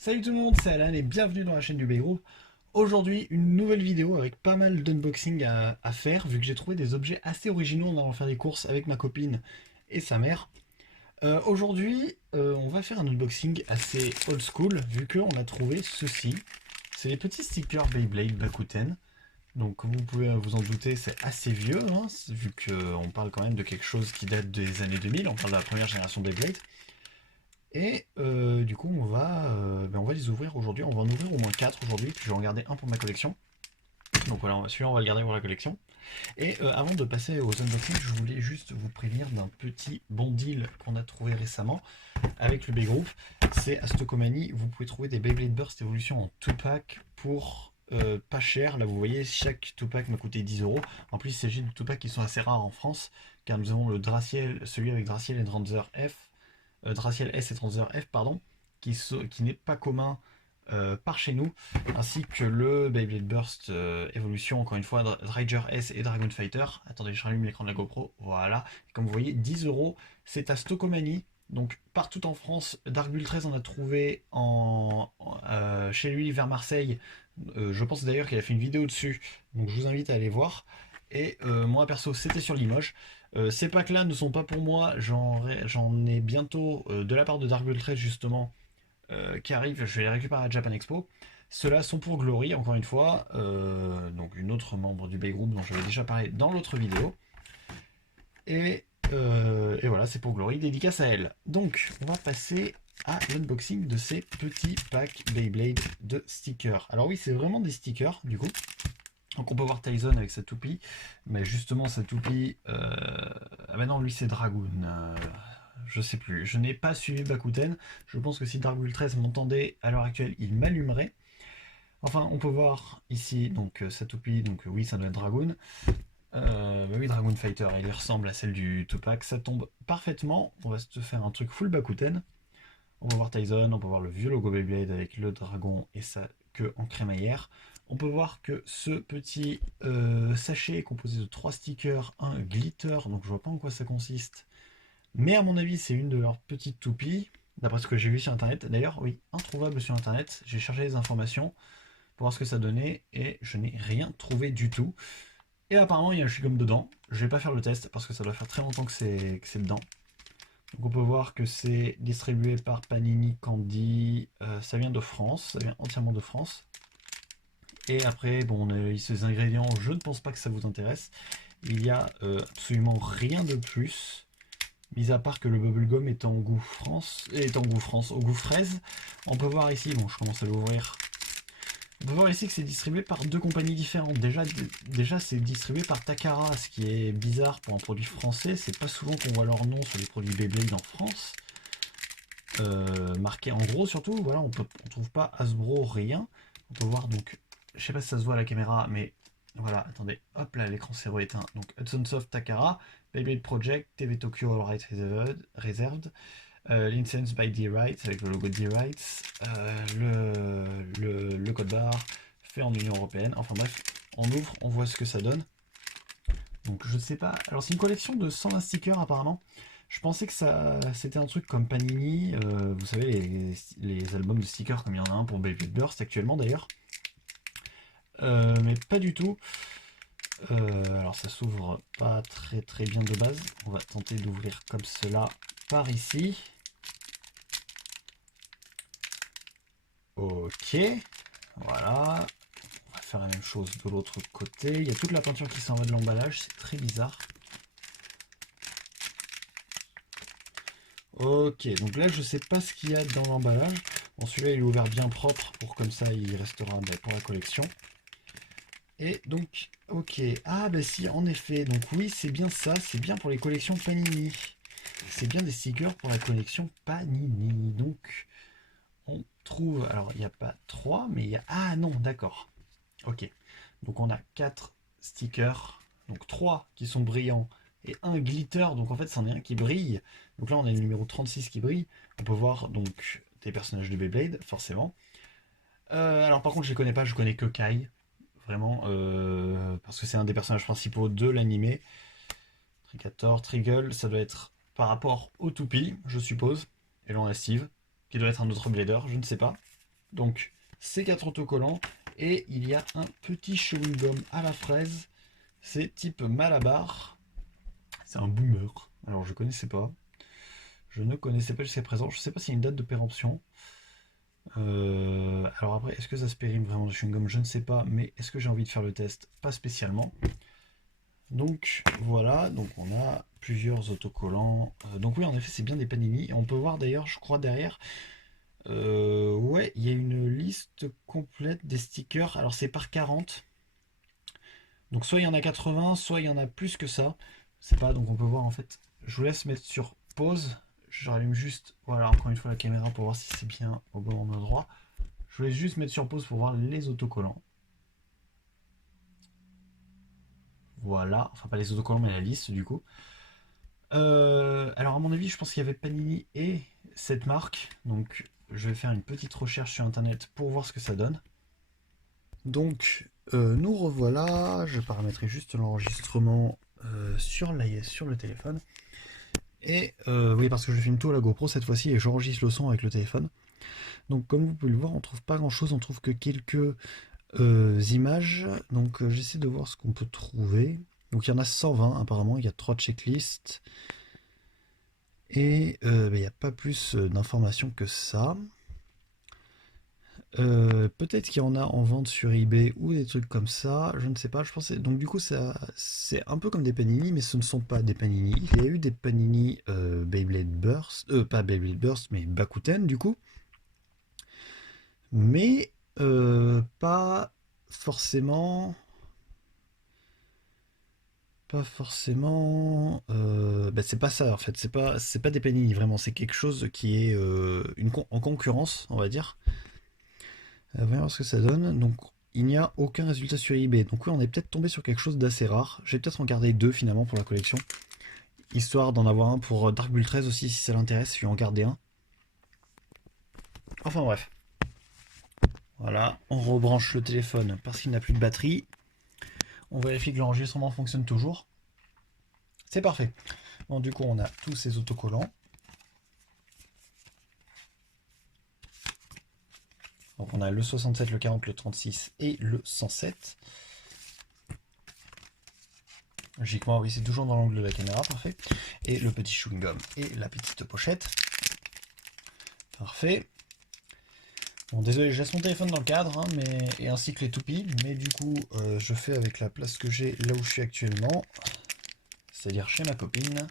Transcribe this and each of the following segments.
Salut tout le monde, c'est Alan et bienvenue dans la chaîne du Bgroup. Aujourd'hui, une nouvelle vidéo avec pas mal d'unboxing à faire, vu que j'ai trouvé des objets assez originaux en allant faire des courses avec ma copine et sa mère. Aujourd'hui, on va faire un unboxing assez old school, vu qu'on a trouvé ceci. C'est les petits stickers Beyblade Bakuten. Donc, comme vous pouvez vous en douter, c'est assez vieux, hein, vu qu'on parle quand même de quelque chose qui date des années 2000, on parle de la première génération Beyblade. Et du coup, on va les ouvrir aujourd'hui. On va en ouvrir au moins 4 aujourd'hui, puis je vais en garder un pour ma collection. Donc voilà, celui-là, on va le garder pour la collection. Et avant de passer aux unboxings, je voulais juste vous prévenir d'un petit bon deal qu'on a trouvé récemment avec le B-Group. C'est à Stockomanie, vous pouvez trouver des Beyblade Burst Evolution en 2-pack pour pas cher. Là, vous voyez, chaque 2-pack m'a coûté 10 euros. En plus, il s'agit de 2-packs qui sont assez rares en France, car nous avons le Draciel, celui avec Draciel et Dranzer F, Draciel S et Transer F, pardon, qui n'est pas commun par chez nous, ainsi que le Beyblade Burst Evolution, encore une fois, Driger S et Dragon Fighter. Attendez, je rallume l'écran de la GoPro, voilà. Et comme vous voyez, 10 euros, c'est à Stockomanie, donc partout en France. Dark Bull 13 en a trouvé chez lui vers Marseille. Je pense d'ailleurs qu'il a fait une vidéo dessus, donc je vous invite à aller voir. Et moi perso, c'était sur Limoges. Ces packs là ne sont pas pour moi, j'en ai bientôt de la part de Dark Bull 13 justement qui arrive, je vais les récupérer à Japan Expo. Ceux-là sont pour Glory, encore une fois, donc une autre membre du Bay Group dont j'avais déjà parlé dans l'autre vidéo. Et voilà, c'est pour Glory, dédicace à elle. Donc, on va passer à l'unboxing de ces petits packs Beyblade de stickers. Alors oui, c'est vraiment des stickers, du coup. Donc on peut voir Tyson avec sa toupie, mais justement sa toupie... Ah ben non, lui c'est Dragoon. Je sais plus, je n'ai pas suivi Bakuten. Je pense que si Dark Bull 13 m'entendait à l'heure actuelle, il m'allumerait. Enfin, on peut voir ici donc sa toupie, donc oui, ça doit être Dragoon. Bah oui, Dragon Fighter, il ressemble à celle du Tupac, ça tombe parfaitement. On va se faire un truc full Bakuten. On peut voir Tyson, on peut voir le vieux logo Beyblade avec le dragon et sa queue en crémaillère. On peut voir que ce petit sachet est composé de 3 stickers, un glitter, donc je vois pas en quoi ça consiste. Mais à mon avis, c'est une de leurs petites toupies, d'après ce que j'ai vu sur internet. D'ailleurs, oui, introuvable sur internet. J'ai cherché les informations pour voir ce que ça donnait et je n'ai rien trouvé du tout. Et apparemment, il y a un chewing-gum dedans. Je vais pas faire le test parce que ça doit faire très longtemps que c'est dedans. Donc on peut voir que c'est distribué par Panini Candy. Ça vient de France, ça vient entièrement de France. Et après, bon, on a ces ingrédients, je ne pense pas que ça vous intéresse. Il y a absolument rien de plus. Mis à part que le bubblegum est en goût au goût fraise. On peut voir ici, bon je commence à l'ouvrir. On peut voir ici que c'est distribué par deux compagnies différentes. Déjà c'est distribué par Takara, ce qui est bizarre pour un produit français. C'est pas souvent qu'on voit leur nom sur les produits Beyblade en France. Marqué en gros surtout, voilà, on trouve pas Hasbro, rien. On peut voir donc, je sais pas si ça se voit à la caméra, mais voilà, attendez, hop là, l'écran s'est éteint. Donc Hudson Soft Takara, Beyblade Project, TV Tokyo All Rights Reserved, License by D-Rights avec le logo D-Rights, le code barre fait en Union Européenne. Enfin bref, on ouvre, on voit ce que ça donne. Donc je sais pas. Alors c'est une collection de 120 stickers apparemment. Je pensais que ça c'était un truc comme Panini, vous savez les albums de stickers comme il y en a un pour Beyblade Burst actuellement d'ailleurs. Mais pas du tout. Alors ça s'ouvre pas très très bien de base. On va tenter d'ouvrir comme cela par ici. Ok, voilà. On va faire la même chose de l'autre côté. Il y a toute la peinture qui s'en va de l'emballage, c'est très bizarre. Ok, donc là je sais pas ce qu'il y a dans l'emballage. Bon, celui-là il est ouvert bien propre pour comme ça il restera pour la collection. Et donc, ok. Ah bah si, en effet. Donc oui, c'est bien ça. C'est bien pour les collections Panini. C'est bien des stickers pour la collection Panini. Donc, on trouve... Alors, il n'y a pas 3, mais il y a... Ah non, d'accord. Ok. Donc, on a 4 stickers. Donc, 3 qui sont brillants et un glitter. Donc, en fait, c'en est un qui brille. Donc là, on a le numéro 36 qui brille. On peut voir donc des personnages de Beyblade, forcément. Alors, par contre, je les connais pas. Je connais que Kai. Vraiment, parce que c'est un des personnages principaux de l'animé. Tricator, Triggle, ça doit être par rapport au Toupie, je suppose. Et là on a Steve, qui doit être un autre blader, je ne sais pas. Donc ces 4 autocollants et il y a un petit chewing-gum à la fraise. C'est type Malabar. C'est un boomer. Alors je connaissais pas. Je ne connaissais pas jusqu'à présent. Je sais pas s'il y a une date de péremption. Alors après, est-ce que ça se périme vraiment le chewing-gum? Je ne sais pas. Mais est-ce que j'ai envie de faire le test? Pas spécialement. Donc voilà, donc on a plusieurs autocollants. Donc oui, en effet, c'est bien des panini. Et on peut voir d'ailleurs, je crois, derrière, ouais, il y a une liste complète des stickers. Alors c'est par 40. Donc soit il y en a 80, soit il y en a plus que ça. Je sais pas, donc on peut voir en fait. Je vous laisse mettre sur pause. Je rallume juste, voilà, encore une fois la caméra pour voir si c'est bien au bon endroit. Je vous laisse juste mettre sur pause pour voir les autocollants. Voilà, enfin pas les autocollants mais la liste du coup. Alors à mon avis, je pense qu'il y avait Panini et cette marque. Donc je vais faire une petite recherche sur internet pour voir ce que ça donne. Donc nous revoilà. Je paramétrerai juste l'enregistrement sur le téléphone. Et oui, parce que je filme tout à la GoPro cette fois-ci et j'enregistre le son avec le téléphone. Donc comme vous pouvez le voir, on trouve pas grand-chose, on trouve que quelques images. Donc j'essaie de voir ce qu'on peut trouver. Donc il y en a 120 apparemment, il y a 3 checklists. Et il n'y a pas plus d'informations que ça. Peut-être qu'il y en a en vente sur eBay ou des trucs comme ça, je ne sais pas. Je pensais donc du coup ça c'est un peu comme des panini, mais ce ne sont pas des panini. Il y a eu des panini Beyblade Burst, pas Beyblade Burst, mais Bakuten du coup, mais pas forcément. Pas forcément. Bah, c'est pas ça en fait. C'est pas des panini vraiment. C'est quelque chose qui est en concurrence, on va dire. Voyons voir ce que ça donne. Donc il n'y a aucun résultat sur eBay. Donc oui, on est peut-être tombé sur quelque chose d'assez rare. Je vais peut-être en garder 2 finalement pour la collection. Histoire d'en avoir un pour Dark Bull 13 aussi si ça l'intéresse. Je vais en garder un. Enfin bref. Voilà, on rebranche le téléphone parce qu'il n'a plus de batterie. On vérifie que l'enregistrement fonctionne toujours. C'est parfait. Bon, du coup, on a tous ces autocollants. Donc on a le 67, le 40, le 36 et le 107. Logiquement, oui, c'est toujours dans l'angle de la caméra, parfait. Et le petit chewing-gum et la petite pochette. Parfait. Bon, désolé, je laisse mon téléphone dans le cadre, hein, et ainsi que les toupies, mais du coup, je fais avec la place que j'ai là où je suis actuellement, c'est-à-dire chez ma copine.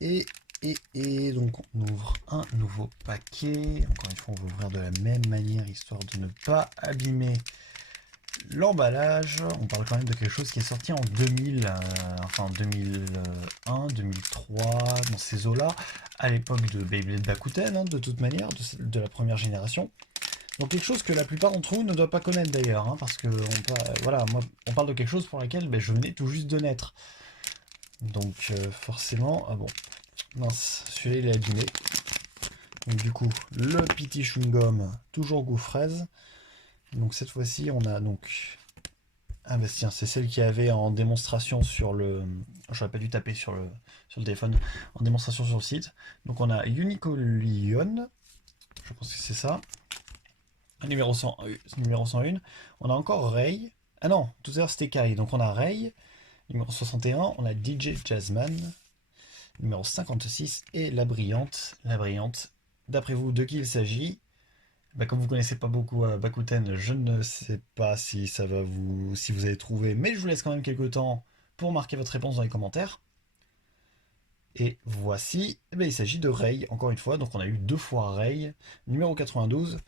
Et donc on ouvre un nouveau paquet. Encore une fois, on va ouvrir de la même manière, histoire de ne pas abîmer l'emballage. On parle quand même de quelque chose qui est sorti en 2000, enfin 2001, 2003, dans ces eaux-là, à l'époque de Beyblade Bakuten, hein, de toute manière, de la première génération. Donc quelque chose que la plupart d'entre vous ne doivent pas connaître d'ailleurs, hein, parce que voilà, moi, on parle de quelque chose pour laquelle ben, je venais tout juste de naître. Donc forcément, ah bon, mince, celui-là il est abîmé. Donc du coup, le petit chewing-gum, toujours goût fraise. Donc cette fois-ci, on a donc... Ah bah tiens, c'est celle qui avait en démonstration sur le... J'aurais pas dû taper sur le téléphone. En démonstration sur le site. Donc on a Unicorn, je pense que c'est ça. Numéro 100, numéro 101. On a encore Ray. Ah non, tout à l'heure c'était Kai. Donc on a Ray, numéro 61. On a DJ Jazzman, numéro 56. Et la brillante. La brillante. D'après vous, de qui il s'agit? Bah, comme vous connaissez pas beaucoup Bakuten, je ne sais pas si ça va si vous avez trouvé, mais je vous laisse quand même quelques temps pour marquer votre réponse dans les commentaires. Et voici, eh bien, il s'agit de Ray, encore une fois, donc on a eu 2 fois Ray, numéro 92,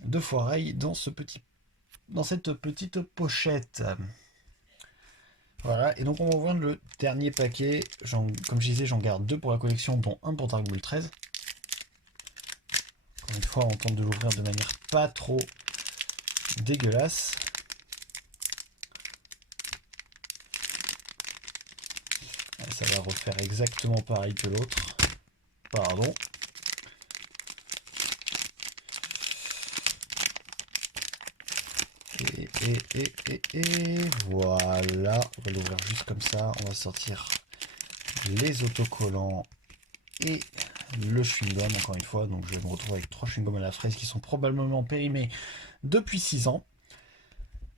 2 fois Ray dans cette petite pochette. Voilà, et donc on va ouvrir le dernier paquet. Comme je disais, j'en garde 2 pour la collection, dont un pour Dark Bull 13. Encore une fois, on tente de l'ouvrir de manière pas trop dégueulasse. Ça va refaire exactement pareil que l'autre. Pardon. Et voilà. On va l'ouvrir juste comme ça. On va sortir les autocollants et le chewing-gum encore une fois. Donc je vais me retrouver avec 3 chewing-gums à la fraise qui sont probablement périmés depuis 6 ans.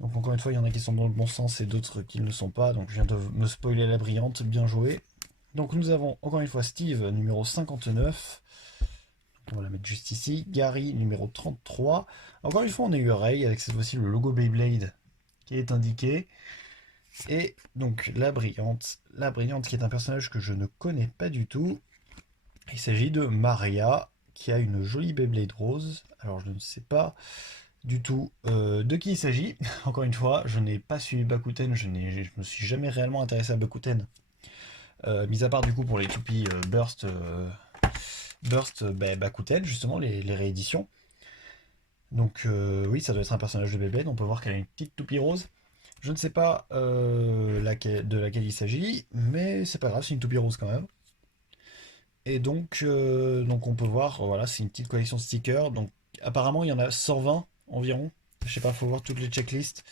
Donc encore une fois, il y en a qui sont dans le bon sens et d'autres qui ne le sont pas. Donc je viens de me spoiler la brillante, bien joué. Donc nous avons encore une fois Steve numéro 59. On va la mettre juste ici. Gary numéro 33. Encore une fois, on a eu Ray avec cette fois-ci le logo Beyblade qui est indiqué. Et donc la brillante qui est un personnage que je ne connais pas du tout. Il s'agit de Maria qui a une jolie Beyblade rose. Alors je ne sais pas du tout de qui il s'agit. Encore une fois, je n'ai pas suivi Bakuten, je me suis jamais réellement intéressé à Bakuten. Mis à part du coup pour les toupies Burst Bakuten, justement, les rééditions. Donc oui, ça doit être un personnage de Beyblade. On peut voir qu'elle a une petite toupie rose. Je ne sais pas de laquelle il s'agit, mais c'est pas grave, c'est une toupie rose quand même. Et donc on peut voir, voilà, c'est une petite collection de stickers. Donc apparemment il y en a 120 environ. Je sais pas, faut voir toutes les checklists.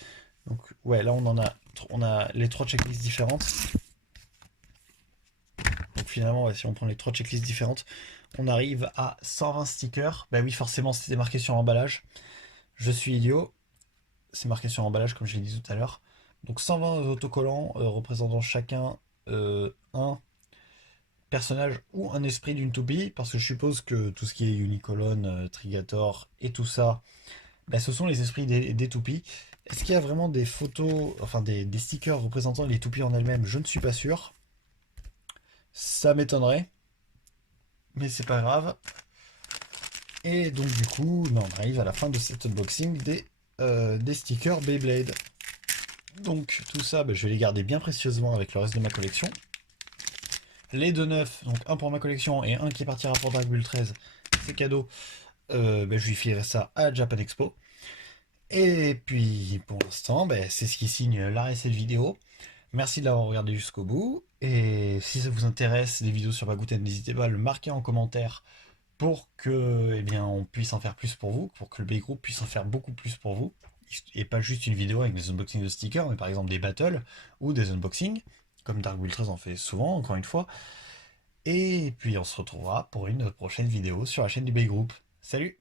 Donc ouais, là on a les 3 checklists différentes. Donc finalement, ouais, si on prend les 3 checklists différentes, on arrive à 120 stickers. Bah oui, forcément c'était marqué sur l'emballage. Je suis idiot. C'est marqué sur l'emballage comme je l'ai dit tout à l'heure. Donc 120 autocollants représentant chacun un personnage ou un esprit d'une toupie, parce que je suppose que tout ce qui est Unicolon, Trigator et tout ça, bah, ce sont les esprits des toupies. Est-ce qu'il y a vraiment des photos, enfin des stickers représentant les toupies en elles-mêmes? Je ne suis pas sûr. Ça m'étonnerait, mais c'est pas grave. Et donc du coup, on arrive à la fin de cet unboxing des stickers Beyblade. Donc tout ça, bah, je vais les garder bien précieusement avec le reste de ma collection. Les deux neufs, donc un pour ma collection et un qui partira pour Dragon Ball 13, c'est cadeau. Bah, je lui filerai ça à Japan Expo. Et puis pour l'instant, bah, c'est ce qui signe l'arrêt de cette vidéo. Merci de l'avoir regardé jusqu'au bout. Et si ça vous intéresse, les vidéos sur Bakuten, n'hésitez pas à le marquer en commentaire pour que, eh bien, on puisse en faire plus pour vous, pour que le B-Group puisse en faire beaucoup plus pour vous. Et pas juste une vidéo avec des unboxings de stickers, mais par exemple des battles ou des unboxings, comme Dark Bull 13 en fait souvent, encore une fois. Et puis on se retrouvera pour une prochaine vidéo sur la chaîne du B-Group. Salut!